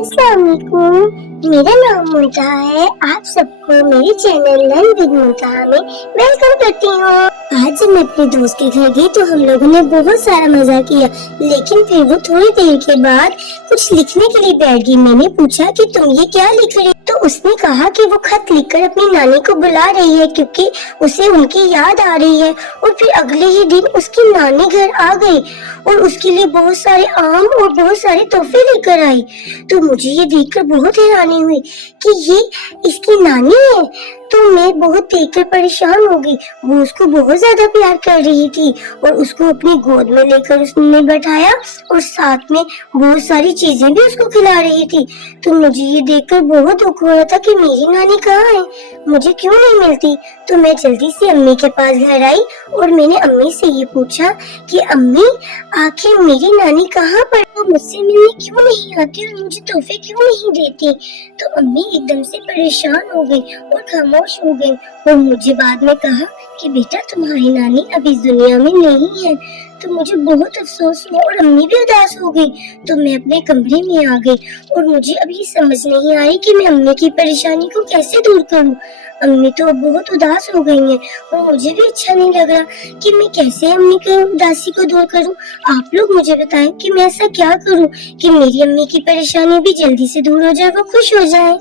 अस्सलाम वालेकुम। मेरा नाम मुंता है। आप सबको मेरे चैनल लर्न विद मुंता में वेलकम करती हूँ। आज जब मैं अपने दोस्त के घर गई तो हम लोगों ने बहुत सारा मजा किया, लेकिन फिर वो थोड़ी देर के बाद कुछ लिखने के लिए बैठ गई। मैंने पूछा कि तुम ये क्या लिख रही हो? तो उसने कहा कि वो खत लिखकर अपनी नानी को बुला रही है क्योंकि उसे उनकी याद आ रही है। और फिर अगले ही दिन उसकी नानी घर आ गई और उसके लिए बहुत सारे आम और बहुत सारे तोहफे लेकर आई। तो मुझे ये देखकर बहुत हैरानी हुई कि ये इसकी नानी है। तो मैं बहुत देखकर परेशान हो गई। वो उसको बहुत ज्यादा प्यार कर रही थी और उसको अपनी गोद में लेकर उसने बैठाया और साथ में बहुत सारी चीजें भी उसको खिला रही थी। तो मुझे ये देखकर बहुत दुख हो रहा था कि मेरी नानी कहाँ है, मुझे क्यों नहीं मिलती। तो मैं जल्दी से अम्मी के पास घर आई और मैंने अम्मी से ये पूछा कि अम्मी आखिर मेरी नानी कहाँ पर, वो मुझसे मिलने क्यों नहीं आती और मुझे तोहफे क्यों नहीं देती। तो अम्मी एकदम से परेशान हो गई और खामोश हो गई और मुझे बाद में कहा कि बेटा तुम्हारी नानी अब इस दुनिया में नहीं है। तो मुझे बहुत अफसोस हुआ और अम्मी भी उदास हो गई। तो मैं अपने कमरे में आ गई और मुझे अब ये समझ नहीं आ रही कि मैं अम्मी की परेशानी को कैसे दूर करूं। अम्मी तो बहुत उदास हो गई हैं और मुझे भी अच्छा नहीं लग रहा कि मैं कैसे अम्मी की उदासी को दूर करूं। आप लोग मुझे बताएं कि मैं ऐसा क्या करूं कि मेरी अम्मी की परेशानी भी जल्दी से दूर हो जाए, वो खुश हो जाए।